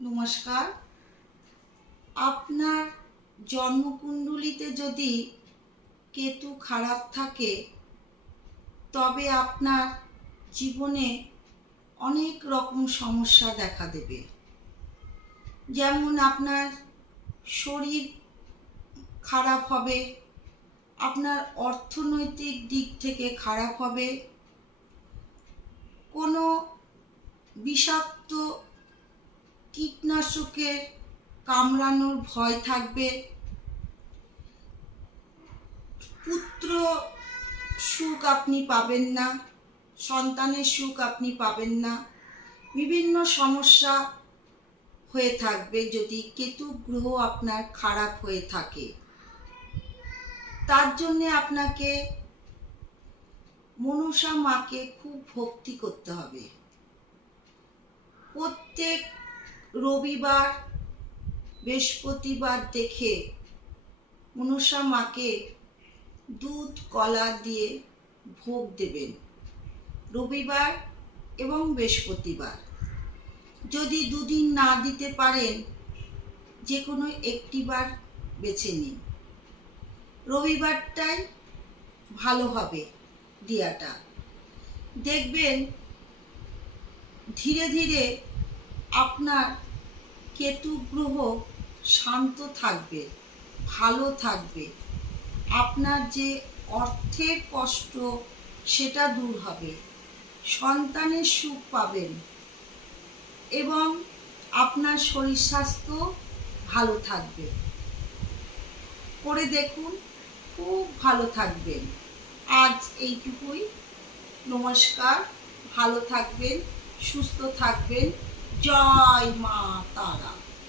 নমস্কার। আপনার জন্মকুণ্ডলিতে যদি কেতু খারাপ থাকে তবে আপনার জীবনে অনেক রকম সমস্যা দেখা দেবে। যেমন আপনার শরীর খারাপ হবে, আপনার অর্থনৈতিক দিক থেকে খারাপ হবে, কোনো বিষাক্ত কীটনাশকের কামড়ানোর ভয় থাকবে, পুত্র সুখ আপনি পাবেন না, সন্তানের সুখ আপনি পাবেন না, বিভিন্ন সমস্যা হয়ে থাকবে যদি কেতু গ্রহ আপনার খারাপ হয়ে থাকে। তার জন্যে আপনাকে মনসা মাকে খুব ভক্তি করতে হবে। প্রত্যেক রবিবার বৃহস্পতিবার দেখে মনসা মাকে দুধ কলা দিয়ে ভোগ দেবেন রবিবার এবং বৃহস্পতিবার। যদি দুদিন না দিতে পারেন যে কোনো একটি বার বেছে নিন, রবিবারটাই ভালো হবে দেওয়াটা। দেখবেন ধীরে ধীরে আপনার কেতু গ্রহ শান্ত থাকবে, ভালো থাকবে, আপনার যে অর্থের কষ্ট সেটা দূর হবে, সন্তানের সুখ পাবেন এবং আপনার শরীর স্বাস্থ্য ভালো থাকবে। করে দেখুন, খুব ভালো থাকবেন। আজ এইটুকুই। নমস্কার, ভালো থাকবেন, সুস্থ থাকবেন। জয় মা তারা।